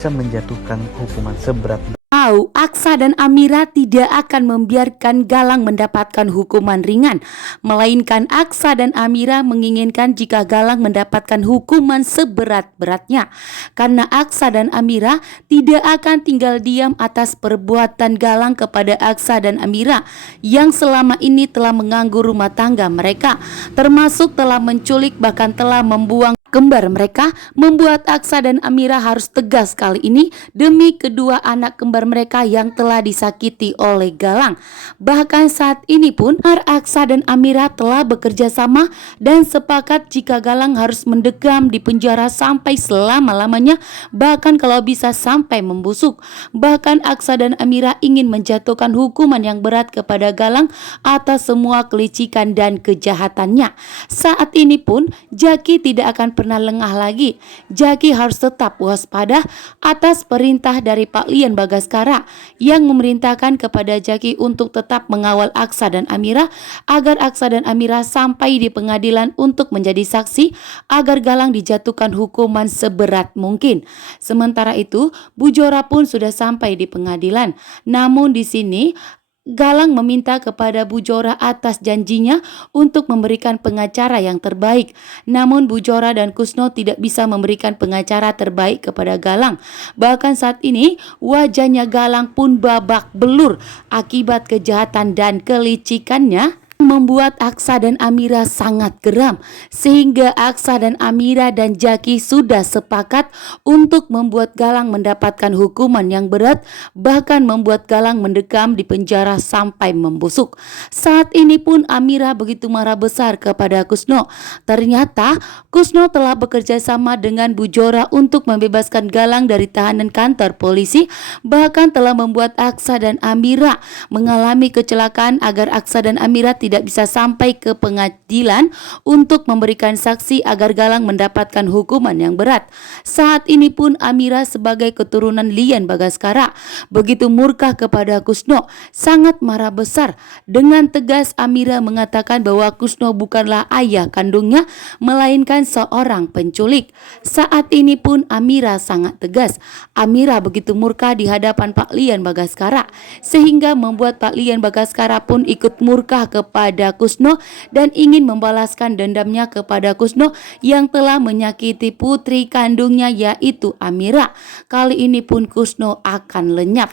bisa menjatuhkan hukuman seberat. Tahu, Aksa dan Amira tidak akan membiarkan Galang mendapatkan hukuman ringan, melainkan Aksa dan Amira menginginkan jika Galang mendapatkan hukuman seberat-beratnya. Karena Aksa dan Amira tidak akan tinggal diam atas perbuatan Galang kepada Aksa dan Amira yang selama ini telah mengganggu rumah tangga mereka, termasuk telah menculik bahkan telah membuang kembar mereka. Membuat Aksa dan Amira harus tegas kali ini demi kedua anak kembar mereka yang telah disakiti oleh Galang. Bahkan saat ini pun Aksa dan Amira telah bekerja sama dan sepakat jika Galang harus mendekam di penjara sampai selama-lamanya, bahkan kalau bisa sampai membusuk. Bahkan Aksa dan Amira ingin menjatuhkan hukuman yang berat kepada Galang atas semua kelicikan dan kejahatannya. Saat ini pun Jaki tidak akan pernah lengah lagi. Jaki harus tetap waspada atas perintah dari Pak Lian Bagaskara yang memerintahkan kepada Jaki untuk tetap mengawal Aksa dan Amira agar Aksa dan Amira sampai di pengadilan untuk menjadi saksi agar Galang dijatuhkan hukuman seberat mungkin. Sementara itu, Bu Jora pun sudah sampai di pengadilan. Namun di sini Galang meminta kepada Bu Jora atas janjinya untuk memberikan pengacara yang terbaik. Namun Bu Jora dan Kusno tidak bisa memberikan pengacara terbaik kepada Galang. Bahkan saat ini wajahnya Galang pun babak belur akibat kejahatan dan kelicikannya, membuat Aksa dan Amira sangat geram, sehingga Aksa dan Amira dan Jaki sudah sepakat untuk membuat Galang mendapatkan hukuman yang berat, bahkan membuat Galang mendekam di penjara sampai membusuk. Saat ini pun Amira begitu marah besar kepada Kusno. Ternyata Kusno telah bekerja sama dengan Bu Jora untuk membebaskan Galang dari tahanan kantor polisi, bahkan telah membuat Aksa dan Amira mengalami kecelakaan agar Aksa dan Amira tidak bisa sampai ke pengadilan untuk memberikan saksi agar Galang mendapatkan hukuman yang berat. Saat ini pun Amira sebagai keturunan Lian Bagaskara begitu murka kepada Kusno, sangat marah besar. Dengan tegas Amira mengatakan bahwa Kusno bukanlah ayah kandungnya, melainkan seorang penculik. Saat ini pun Amira sangat tegas. Amira begitu murka di hadapan Pak Lian Bagaskara, sehingga membuat Pak Lian Bagaskara pun ikut murka kepada Kusno dan ingin membalaskan dendamnya kepada Kusno yang telah menyakiti putri kandungnya yaitu Amira. Kali ini pun Kusno akan lenyap.